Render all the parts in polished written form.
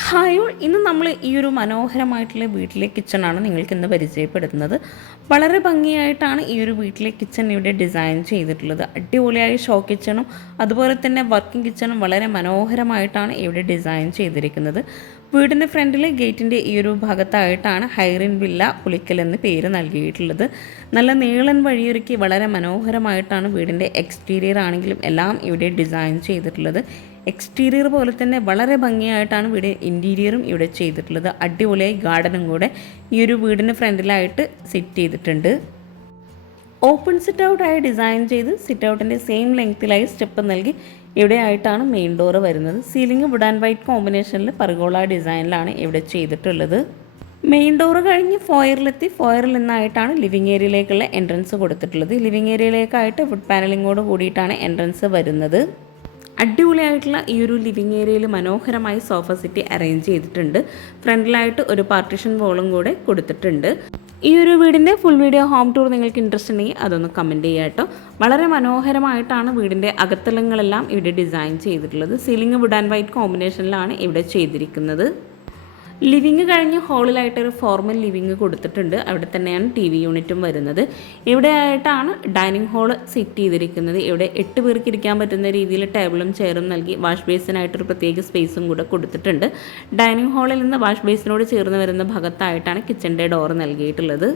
Hi all, ഇന്ന് നമ്മൾ ഈ ഒരു മനോഹരമായിട്ടുള്ള വീട്ടിലെ കിച്ചണാണ് നിങ്ങൾക്ക് ഇന്ന് പരിചയപ്പെടുത്തുന്നത്. വളരെ ഭംഗിയായിട്ടാണ് ഈ ഒരു വീട്ടിലെ കിച്ചൺ ഇവിടെ ഡിസൈൻ ചെയ്തിട്ടുള്ളത്. അടിപൊളിയായ ഷോ കിച്ചണും അതുപോലെ തന്നെ വർക്കിംഗ് കിച്ചണും വളരെ മനോഹരമായിട്ടാണ് ഇവിടെ ഡിസൈൻ ചെയ്തിരിക്കുന്നത്. വീടിൻ്റെ ഫ്രണ്ടിലെ ഗേറ്റിൻ്റെ ഈ ഒരു ഭാഗത്തായിട്ടാണ് ഹൈറിൻ വില്ല പുളിക്കൽ എന്ന് പേര് നൽകിയിട്ടുള്ളത്. നല്ല നീളൻ വഴിയൊരുക്കി വളരെ മനോഹരമായിട്ടാണ് വീടിൻ്റെ എക്സ്റ്റീരിയർ ആണെങ്കിലും എല്ലാം ഇവിടെ ഡിസൈൻ ചെയ്തിട്ടുള്ളത്. എക്സ്റ്റീരിയർ പോലെ തന്നെ വളരെ ഭംഗിയായിട്ടാണ് വീട് ഇൻറ്റീരിയറും ഇവിടെ ചെയ്തിട്ടുള്ളത്. അടിപൊളിയായി ഗാർഡനും കൂടെ ഈ ഒരു വീടിന് ഫ്രണ്ടിലായിട്ട് സെറ്റ് ചെയ്തിട്ടുണ്ട്. ഓപ്പൺ സിറ്റ് ഔട്ടായി ഡിസൈൻ ചെയ്ത് സിറ്റ് ഔട്ടിൻ്റെ സെയിം ലെങ്ത്തിലായി സ്റ്റെപ്പ് നൽകി ഇവിടെ ആയിട്ടാണ് മെയിൻ ഡോറ് വരുന്നത്. സീലിംഗ് വുഡ് ആൻഡ് വൈറ്റ് കോമ്പിനേഷനിൽ പർഗോള ഡിസൈനിലാണ് ഇവിടെ ചെയ്തിട്ടുള്ളത്. മെയിൻ ഡോറ് കഴിഞ്ഞ് ഫോയറിലെത്തി ഫോയറിൽ നിന്നായിട്ടാണ് ലിവിങ് ഏരിയയിലേക്കുള്ള എൻട്രൻസ് കൊടുത്തിട്ടുള്ളത്. ലിവിങ് ഏരിയയിലേക്കായിട്ട് വുഡ് പാനലിങ്ങോട് കൂടിയിട്ടാണ് എൻട്രൻസ് വരുന്നത്. അടിപൊളിയായിട്ടുള്ള ഈ ഒരു ലിവിങ് ഏരിയയിൽ മനോഹരമായി സോഫ സെറ്റ് അറേഞ്ച് ചെയ്തിട്ടുണ്ട്. ഫ്രണ്ടിലായിട്ട് ഒരു പാർട്ടീഷൻ വോളും കൂടെ കൊടുത്തിട്ടുണ്ട്. ഈ ഒരു വീടിൻ്റെ ഫുൾ വീഡിയോ ഹോം ടൂർ നിങ്ങൾക്ക് ഇൻട്രസ്റ്റ് ഉണ്ടെങ്കിൽ അതൊന്ന് കമൻറ്റ് ചെയ്യുക കേട്ടോ. വളരെ മനോഹരമായിട്ടാണ് വീടിൻ്റെ അകത്തളങ്ങളെല്ലാം ഇവിടെ ഡിസൈൻ ചെയ്തിട്ടുള്ളത്. സീലിംഗ് വുഡ് ആൻഡ് വൈറ്റ് കോമ്പിനേഷനിലാണ് ഇവിടെ ചെയ്തിരിക്കുന്നത്. ലിവിങ് കഴിഞ്ഞ് ഹാളിലായിട്ടൊരു ഫോർമൽ ലിവിങ് കൊടുത്തിട്ടുണ്ട്. അവിടെ തന്നെയാണ് ടി വി യൂണിറ്റും വരുന്നത്. ഇവിടെ ആയിട്ടാണ് ഡൈനിങ് ഹാള് സെറ്റ് ചെയ്തിരിക്കുന്നത്. ഇവിടെ 8 പേർക്ക് ഇരിക്കാൻ പറ്റുന്ന രീതിയിൽ ടേബിളും ചെയറും നൽകി വാഷ് ബേസിനായിട്ടൊരു പ്രത്യേക സ്പേസും കൂടെ കൊടുത്തിട്ടുണ്ട്. ഡൈനിങ് ഹാളിൽ നിന്ന് വാഷ് ബേസിനോട് ചേർന്ന് വരുന്ന ഭാഗത്തായിട്ടാണ് കിച്ചൻ്റെ ഡോർ നൽകിയിട്ടുള്ളത്.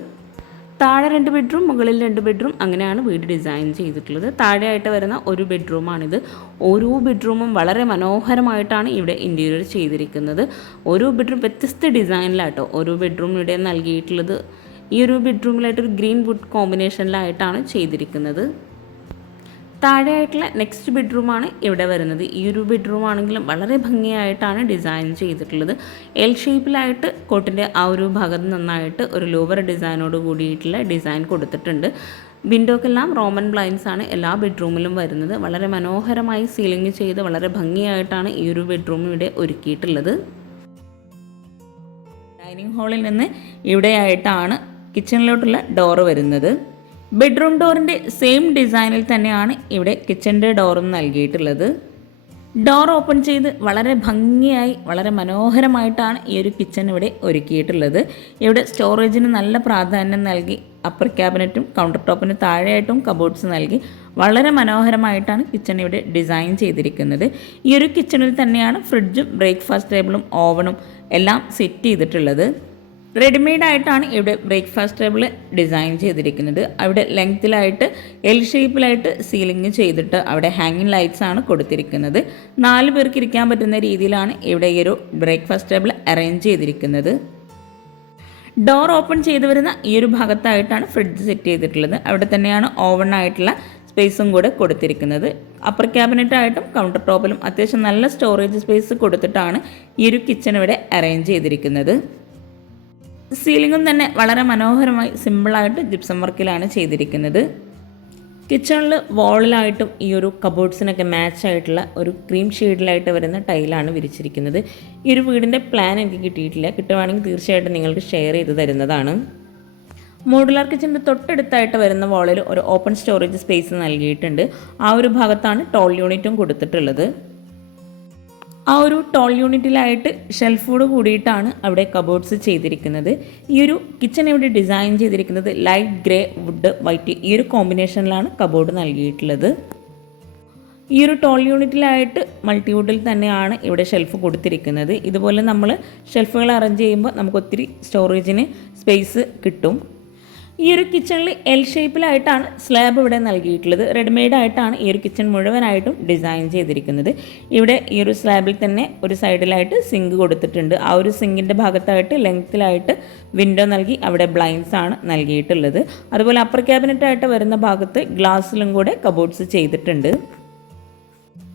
താഴെ 2 ബെഡ്റൂം, മുകളിൽ 2 ബെഡ്റൂം, അങ്ങനെയാണ് വീട് ഡിസൈൻ ചെയ്തിട്ടുള്ളത്. താഴെയായിട്ട് വരുന്ന ഒരു ബെഡ്റൂമാണിത്. ഓരോ ബെഡ്റൂമും വളരെ മനോഹരമായിട്ടാണ് ഇവിടെ ഇൻറ്റീരിയർ ചെയ്തിരിക്കുന്നത്. ഓരോ ബെഡ്റൂം വ്യത്യസ്ത ഡിസൈനിലാട്ടോ ഓരോ ബെഡ്റൂം ഇവിടെ നൽകിയിട്ടുള്ളത്. ഈ ഒരു ബെഡ്റൂമിലായിട്ടൊരു ഗ്രീൻ വുഡ് കോമ്പിനേഷനിലായിട്ടാണ് ചെയ്തിരിക്കുന്നത്. താഴെയായിട്ടുള്ള നെക്സ്റ്റ് ബെഡ്റൂമാണ് ഇവിടെ വരുന്നത്. ഈ ഒരു ബെഡ്റൂം ആണെങ്കിലും വളരെ ഭംഗിയായിട്ടാണ് ഡിസൈൻ ചെയ്തിട്ടുള്ളത്. എൽ ഷേപ്പിലായിട്ട് കോട്ടിൻ്റെ ആ ഒരു ഭാഗത്ത് നന്നായിട്ട് ഒരു ലോവർ ഡിസൈനോട് കൂടിയിട്ടുള്ള ഡിസൈൻ കൊടുത്തിട്ടുണ്ട്. വിൻഡോക്കെല്ലാം റോമൻ ബ്ലൈൻഡ്സ് ആണ് എല്ലാ ബെഡ്റൂമിലും വരുന്നത്. വളരെ മനോഹരമായി സീലിംഗ് ചെയ്ത് വളരെ ഭംഗിയായിട്ടാണ് ഈ ഒരു ബെഡ്റൂം ഇവിടെ ഒരുക്കിയിട്ടുള്ളത്. ഡൈനിങ് ഹാളിൽ നിന്ന് ഇവിടെയായിട്ടാണ് കിച്ചണിലോട്ടുള്ള ഡോറ് വരുന്നത്. ബെഡ്റൂം ഡോറിൻ്റെ സെയിം ഡിസൈനിൽ തന്നെയാണ് ഇവിടെ കിച്ചൻ്റെ ഡോറും നൽകിയിട്ടുള്ളത്. ഡോർ ഓപ്പൺ ചെയ്ത് വളരെ ഭംഗിയായി വളരെ മനോഹരമായിട്ടാണ് ഈ ഒരു കിച്ചൺ ഇവിടെ ഒരുക്കിയിട്ടുള്ളത്. ഇവിടെ സ്റ്റോറേജിന് നല്ല പ്രാധാന്യം നൽകി അപ്പർ ക്യാബിനറ്റും കൗണ്ടർ ടോപ്പിന് താഴെയായിട്ടും കബോർഡ്സ് നൽകി വളരെ മനോഹരമായിട്ടാണ് കിച്ചൺ ഇവിടെ ഡിസൈൻ ചെയ്തിരിക്കുന്നത്. ഈ ഒരു കിച്ചണിൽ തന്നെയാണ് ഫ്രിഡ്ജും ബ്രേക്ക്ഫാസ്റ്റ് ടേബിളും ഓവനും എല്ലാം സെറ്റ് ചെയ്തിട്ടുള്ളത്. റെഡിമെയ്ഡായിട്ടാണ് ഇവിടെ ബ്രേക്ക്ഫാസ്റ്റ് ടേബിൾ ഡിസൈൻ ചെയ്തിരിക്കുന്നത്. അവിടെ ലെങ്ത്തിലായിട്ട് എൽ ഷേപ്പിലായിട്ട് സീലിംഗ് ചെയ്തിട്ട് അവിടെ ഹാങ്ങിങ് ലൈറ്റ്സ് ആണ് കൊടുത്തിരിക്കുന്നത്. 4 പേർക്ക് ഇരിക്കാൻ പറ്റുന്ന രീതിയിലാണ് ഇവിടെ ഈ ഒരു ബ്രേക്ക്ഫാസ്റ്റ് ടേബിൾ അറേഞ്ച് ചെയ്തിരിക്കുന്നത്. ഡോർ ഓപ്പൺ ചെയ്ത് വരുന്ന ഈ ഒരു ഭാഗത്തായിട്ടാണ് ഫ്രിഡ്ജ് സെറ്റ് ചെയ്തിട്ടുള്ളത്. അവിടെ തന്നെയാണ് ഓവനായിട്ടുള്ള സ്പേസും കൂടെ കൊടുത്തിരിക്കുന്നത്. അപ്പർ ക്യാബിനറ്റായിട്ടും കൗണ്ടർ ടോപ്പിലും അത്യാവശ്യം നല്ല സ്റ്റോറേജ് സ്പേസ് കൊടുത്തിട്ടാണ് ഈ ഒരു കിച്ചൺ ഇവിടെ അറേഞ്ച് ചെയ്തിരിക്കുന്നത്. സീലിംഗും തന്നെ വളരെ മനോഹരമായി സിമ്പിളായിട്ട് ജിപ്സം വർക്കിലാണ് ചെയ്തിരിക്കുന്നത്. കിച്ചണിൽ വാളിലായിട്ടും ഈ ഒരു കബോർഡ്സിനൊക്കെ മാച്ചായിട്ടുള്ള ഒരു ക്രീം ഷെയ്ഡിലായിട്ട് വരുന്ന ടൈലാണ് വിരിച്ചിരിക്കുന്നത്. ഈ ഒരു വീടിൻ്റെ പ്ലാൻ എനിക്ക് കിട്ടിയിട്ടില്ല. കിട്ടുവാണെങ്കിൽ തീർച്ചയായിട്ടും നിങ്ങൾക്ക് ഷെയർ ചെയ്ത് തരുന്നതാണ്. മോഡുലാർ കിച്ചൻ്റെ തൊട്ടടുത്തായിട്ട് വരുന്ന വാളിൽ ഒരു ഓപ്പൺ സ്റ്റോറേജ് സ്പേസ് നൽകിയിട്ടുണ്ട്. ആ ഒരു ഭാഗത്താണ് ടോൾ യൂണിറ്റും കൊടുത്തിട്ടുള്ളത്. ആ ഒരു ടോൾ യൂണിറ്റിലായിട്ട് ഷെൽഫോട് കൂടിയിട്ടാണ് അവിടെ കബോർഡ്സ് ചെയ്തിരിക്കുന്നത്. ഈ ഒരു കിച്ചൺ ഇവിടെ ഡിസൈൻ ചെയ്തിരിക്കുന്നത് ലൈറ്റ് ഗ്രേ വുഡ് വൈറ്റ് ഈ ഒരു കോമ്പിനേഷനിലാണ് കബോർഡ് നൽകിയിട്ടുള്ളത്. ഈ ഒരു ടോൾ യൂണിറ്റിലായിട്ട് മൾട്ടിവുഡിൽ തന്നെയാണ് ഇവിടെ ഷെൽഫ് കൊടുത്തിരിക്കുന്നത്. ഇതുപോലെ നമ്മൾ ഷെൽഫുകൾ അറേഞ്ച് ചെയ്യുമ്പോൾ നമുക്ക് ഒത്തിരി സ്റ്റോറേജിന് സ്പേസ് കിട്ടും. ഈ ഒരു കിച്ചണിൽ എൽ ഷേപ്പിലായിട്ടാണ് സ്ലാബ് ഇവിടെ നൽകിയിട്ടുള്ളത്. റെഡിമെയ്ഡായിട്ടാണ് ഈ ഒരു കിച്ചൺ മുഴുവനായിട്ടും ഡിസൈൻ ചെയ്തിരിക്കുന്നത്. ഇവിടെ ഈ ഒരു സ്ലാബിൽ തന്നെ ഒരു സൈഡിലായിട്ട് സിങ്ക് കൊടുത്തിട്ടുണ്ട്. ആ ഒരു സിങ്കിൻ്റെ ഭാഗത്തായിട്ട് ലെങ്ത്തിലായിട്ട് വിൻഡോ നൽകി അവിടെ ബ്ലൈൻഡ്സ് ആണ് നൽകിയിട്ടുള്ളത്. അതുപോലെ അപ്പർ ക്യാബിനറ്റായിട്ട് വരുന്ന ഭാഗത്ത് ഗ്ലാസ്സിലും കൂടെ കബോർഡ്സ് ചെയ്തിട്ടുണ്ട്.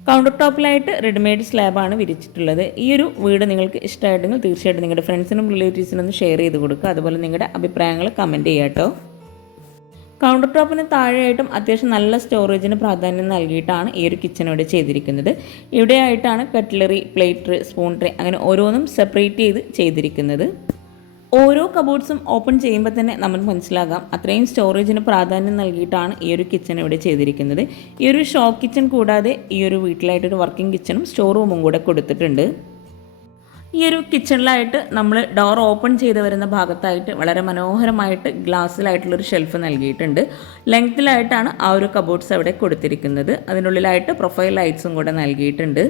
കൗണ്ടർ ടോപ്പിലായിട്ട് റെഡിമെയ്ഡ് സ്ലാബാണ് വിരിച്ചിട്ടുള്ളത്. ഈ ഒരു വീട് നിങ്ങൾക്ക് ഇഷ്ടമായിട്ടെങ്കിൽ തീർച്ചയായിട്ടും നിങ്ങളുടെ ഫ്രണ്ട്സിനും റിലേറ്റീവ്സിനും ഒന്ന് ഷെയർ ചെയ്ത് കൊടുക്കുക. അതുപോലെ നിങ്ങളുടെ അഭിപ്രായങ്ങൾ കമൻറ്റ് ചെയ്യുക കേട്ടോ. കൗണ്ടർ ടോപ്പിന് താഴെയായിട്ടും അത്യാവശ്യം നല്ല സ്റ്റോറേജിന് പ്രാധാന്യം നൽകിയിട്ടാണ് ഈ ഒരു കിച്ചൺ ഇവിടെ ചെയ്തിരിക്കുന്നത്. ഇവിടെയായിട്ടാണ് കട്ട്ലറി, പ്ലേറ്റ്, സ്പൂൺ ട്രേ അങ്ങനെ ഓരോന്നും സെപ്പറേറ്റ് ചെയ്തിരിക്കുന്നത്. ഓരോ കബോർഡ്സും ഓപ്പൺ ചെയ്യുമ്പോൾ തന്നെ നമുക്ക് മനസ്സിലാകാം അത്രയും സ്റ്റോറേജിന് പ്രാധാന്യം നൽകിയിട്ടാണ് ഈ ഒരു കിച്ചൺ ഇവിടെ ചെയ്തിരിക്കുന്നത്. ഈ ഒരു ഷോ കിച്ചൺ കൂടാതെ ഈ ഒരു വീട്ടിലായിട്ടൊരു വർക്കിംഗ് കിച്ചണും സ്റ്റോർ റൂമും കൂടെ കൊടുത്തിട്ടുണ്ട്. ഈ ഒരു കിച്ചണിലായിട്ട് നമ്മൾ ഡോർ ഓപ്പൺ ചെയ്ത് വരുന്ന ഭാഗത്തായിട്ട് വളരെ മനോഹരമായിട്ട് ഗ്ലാസ്സിലായിട്ടുള്ളൊരു ഷെൽഫ് നൽകിയിട്ടുണ്ട്. ലെങ്ത്തിലായിട്ടാണ് ആ ഒരു കബോർഡ്സ് അവിടെ കൊടുത്തിരിക്കുന്നത്. അതിനുള്ളിലായിട്ട് പ്രൊഫൈൽ ലൈറ്റ്സും കൂടെ നൽകിയിട്ടുണ്ട്.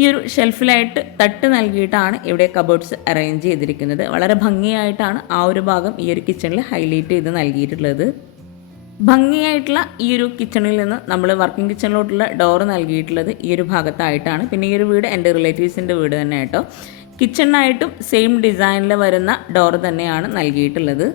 ഈ ഒരു ഷെൽഫിലായിട്ട് തട്ട് നൽകിയിട്ടാണ് ഇവിടെ കബോർഡ്സ് അറേഞ്ച് ചെയ്തിരിക്കുന്നത്. വളരെ ഭംഗിയായിട്ടാണ് ആ ഒരു ഭാഗം ഈ ഒരു കിച്ചണിൽ ഹൈലൈറ്റ് ചെയ്ത് നൽകിയിട്ടുള്ളത്. ഭംഗിയായിട്ടുള്ള ഈ ഒരു കിച്ചണിൽ നിന്ന് നമ്മൾ വർക്കിംഗ് കിച്ചണിലോട്ടുള്ള ഡോറ് നൽകിയിട്ടുള്ളത് ഈ ഒരു ഭാഗത്തായിട്ടാണ്. പിന്നെ ഈ ഒരു വീട് എൻ്റെ റിലേറ്റീവ്സിൻ്റെ വീട് തന്നെ കേട്ടോ. കിച്ചണിനായിട്ടും സെയിം ഡിസൈനിൽ വരുന്ന ഡോറ് തന്നെയാണ് നൽകിയിട്ടുള്ളത്.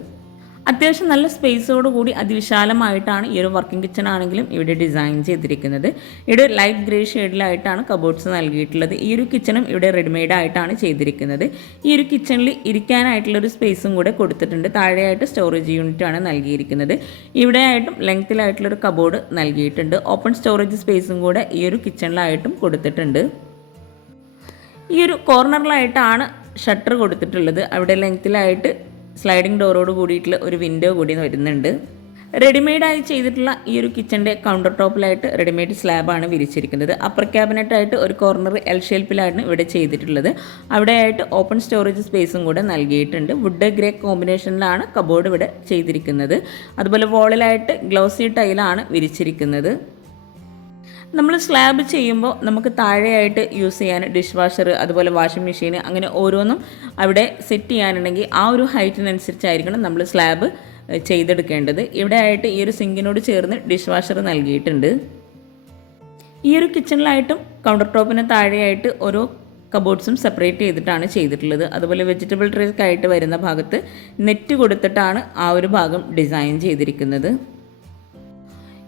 അത്യാവശ്യം നല്ല സ്പേസോട് കൂടി അതിവിശാലമായിട്ടാണ് ഈ ഒരു വർക്കിംഗ് കിച്ചൺ ആണെങ്കിലും ഇവിടെ ഡിസൈൻ ചെയ്തിരിക്കുന്നത്. ഇവിടെ ലൈറ്റ് ഗ്രേ ഷെയ്ഡിലായിട്ടാണ് കബോർഡ്സ് നൽകിയിട്ടുള്ളത്. ഈ ഒരു കിച്ചണും ഇവിടെ റെഡിമെയ്ഡ് ആയിട്ടാണ് ചെയ്തിരിക്കുന്നത്. ഈ ഒരു കിച്ചണിൽ ഇരിക്കാനായിട്ടുള്ളൊരു സ്പേസും കൂടെ കൊടുത്തിട്ടുണ്ട്. താഴെയായിട്ട് സ്റ്റോറേജ് യൂണിറ്റ് ആണ് നൽകിയിരിക്കുന്നത്. ഇവിടെയായിട്ടും ലെങ്ത്തിലായിട്ടുള്ളൊരു കബോർഡ് നൽകിയിട്ടുണ്ട്. ഓപ്പൺ സ്റ്റോറേജ് സ്പേസും കൂടെ ഈ ഒരു കിച്ചണിലായിട്ടും കൊടുത്തിട്ടുണ്ട്. ഈ ഒരു കോർണറിലായിട്ടാണ് ഷട്ടർ കൊടുത്തിട്ടുള്ളത്. അവിടെ ലെങ്ത്തിലായിട്ട് സ്ലൈഡിംഗ് ഡോറോട് കൂടിയിട്ടുള്ള ഒരു വിൻഡോ കൂടി വരുന്നുണ്ട്. റെഡിമെയ്ഡായി ചെയ്തിട്ടുള്ള ഈ ഒരു കിച്ചൻ്റെ കൗണ്ടർ ടോപ്പിലായിട്ട് റെഡിമെയ്ഡ് സ്ലാബാണ് വിരിച്ചിരിക്കുന്നത്. അപ്പർ ക്യാബിനറ്റായിട്ട് ഒരു കോർണർ എൽ ഷേപ്പിലാണ് ഇവിടെ ചെയ്തിട്ടുള്ളത്. അവിടെയായിട്ട് ഓപ്പൺ സ്റ്റോറേജ് സ്പേസും കൂടെ നൽകിയിട്ടുണ്ട്. വുഡ് ഗ്രേ കോമ്പിനേഷനിലാണ് കബോർഡ് ഇവിടെ ചെയ്തിരിക്കുന്നത്. അതുപോലെ വോളിലായിട്ട് ഗ്ലോസി ടൈലാണ് വിരിച്ചിരിക്കുന്നത്. നമ്മൾ സ്ലാബ് ചെയ്യുമ്പോൾ നമുക്ക് താഴെയായിട്ട് യൂസ് ചെയ്യാൻ ഡിഷ് വാഷർ, അതുപോലെ വാഷിംഗ് മെഷീൻ, അങ്ങനെ ഓരോന്നും അവിടെ സെറ്റ് ചെയ്യാനുണ്ടെങ്കിൽ ആ ഒരു ഹൈറ്റിനനുസരിച്ചായിരിക്കണം നമ്മൾ സ്ലാബ് ചെയ്തെടുക്കേണ്ടത്. ഇവിടെ ആയിട്ട് ഈ ഒരു സിങ്കിനോട് ചേർന്ന് ഡിഷ് വാഷർ നൽകിയിട്ടുണ്ട്. ഈ ഒരു കിച്ചണിലായിട്ടും കൗണ്ടർ ടോപ്പിന് താഴെയായിട്ട് ഓരോ കബോർഡ്സും സെപ്പറേറ്റ് ചെയ്തിട്ടാണ് ചെയ്തിട്ടുള്ളത്. അതുപോലെ വെജിറ്റബിൾ ട്രേക്ക് ആയിട്ട് വരുന്ന ഭാഗത്ത് നെറ്റ് കൊടുത്തിട്ടാണ് ആ ഒരു ഭാഗം ഡിസൈൻ ചെയ്തിരിക്കുന്നത്.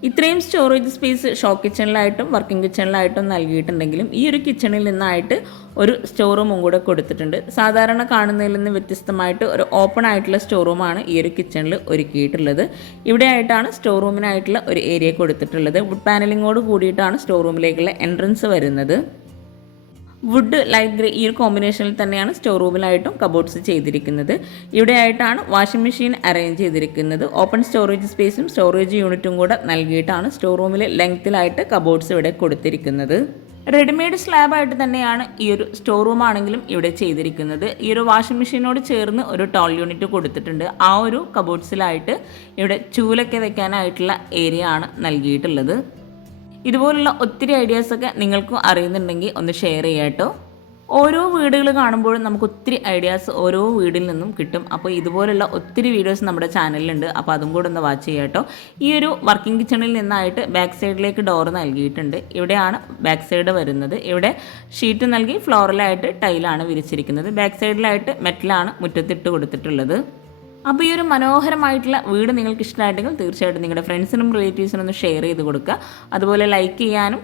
ഇത്രയും സ്റ്റോറേജ് സ്പേസ് ഷോ കിച്ചണിലായിട്ടും വർക്കിംഗ് കിച്ചണിലായിട്ടും നൽകിയിട്ടുണ്ടെങ്കിലും ഈ ഒരു കിച്ചണിൽ നിന്നായിട്ട് ഒരു സ്റ്റോർ റൂമും കൂടെ കൊടുത്തിട്ടുണ്ട്. സാധാരണ കാണുന്നതിൽ നിന്ന് വ്യത്യസ്തമായിട്ട് ഒരു ഓപ്പൺ ആയിട്ടുള്ള സ്റ്റോർ റൂമാണ് ഈ ഒരു കിച്ചണിൽ ഒരുക്കിയിട്ടുള്ളത്. ഇവിടെ ആയിട്ടാണ് സ്റ്റോർ റൂമിനായിട്ടുള്ള ഒരു ഏരിയ കൊടുത്തിട്ടുള്ളത്. വുഡ് പാനലിങ്ങോട് കൂടിയിട്ടാണ് സ്റ്റോർ റൂമിലേക്കുള്ള എൻട്രൻസ് വരുന്നത്. വുഡ് ലൈറ്റ് ഗ്രേ ഈ ഒരു കോമ്പിനേഷനിൽ തന്നെയാണ് സ്റ്റോർ റൂമിലായിട്ടും കബോർഡ്സ് ചെയ്തിരിക്കുന്നത്. ഇവിടെ ആയിട്ടാണ് വാഷിംഗ് മെഷീൻ അറേഞ്ച് ചെയ്തിരിക്കുന്നത്. ഓപ്പൺ സ്റ്റോറേജ് സ്പേസും സ്റ്റോറേജ് യൂണിറ്റും കൂടെ നൽകിയിട്ടാണ് സ്റ്റോർ റൂമിൽ ലെങ്ത്തിലായിട്ട് കബോർഡ്സ് ഇവിടെ കൊടുത്തിരിക്കുന്നത്. റെഡിമെയ്ഡ് സ്ലാബായിട്ട് തന്നെയാണ് ഈ ഒരു സ്റ്റോർ റൂം ആണെങ്കിലും ഇവിടെ ചെയ്തിരിക്കുന്നത്. ഈ ഒരു വാഷിംഗ് മെഷീനോട് ചേർന്ന് ഒരു ടോൾ യൂണിറ്റ് കൊടുത്തിട്ടുണ്ട്. ആ ഒരു കബോർഡ്സിലായിട്ട് ഇവിടെ ചൂലൊക്കെ വെക്കാനായിട്ടുള്ള ഏരിയ ആണ് നൽകിയിട്ടുള്ളത്. ഇതുപോലുള്ള ഒത്തിരി ഐഡിയാസൊക്കെ നിങ്ങൾക്കും അറിയുന്നുണ്ടെങ്കിൽ ഒന്ന് ഷെയർ ചെയ്യാം കേട്ടോ. ഓരോ വീടുകൾ കാണുമ്പോഴും നമുക്ക് ഒത്തിരി ഐഡിയാസ് ഓരോ വീടിൽ നിന്നും കിട്ടും. അപ്പോൾ ഇതുപോലുള്ള ഒത്തിരി വീഡിയോസ് നമ്മുടെ ചാനലിലുണ്ട്. അപ്പോൾ അതും കൂടെ ഒന്ന് വാച്ച് ചെയ്യാം കേട്ടോ. ഈ ഒരു വർക്കിംഗ് കിച്ചണിൽ നിന്നായിട്ട് ബാക്ക് സൈഡിലേക്ക് ഡോറ് നൽകിയിട്ടുണ്ട്. ഇവിടെയാണ് ബാക്ക് സൈഡ് വരുന്നത്. ഇവിടെ ഷീറ്റ് നൽകി ഫ്ലോറിലായിട്ട് ടൈലാണ് വിരിച്ചിരിക്കുന്നത്. ബാക്ക് സൈഡിലായിട്ട് മെറ്റലാണ് മുറ്റത്തിട്ട് കൊടുത്തിട്ടുള്ളത്. അപ്പോൾ ഈ ഒരു മനോഹരമായിട്ടുള്ള വീട് നിങ്ങൾക്ക് ഇഷ്ടമായിട്ടെങ്കിൽ തീർച്ചയായിട്ടും നിങ്ങളുടെ ഫ്രണ്ട്സിനും റിലേറ്റീവ്സിനും ഒന്ന് ഷെയർ ചെയ്ത് കൊടുക്കുക. അതുപോലെ ലൈക്ക് ചെയ്യാനും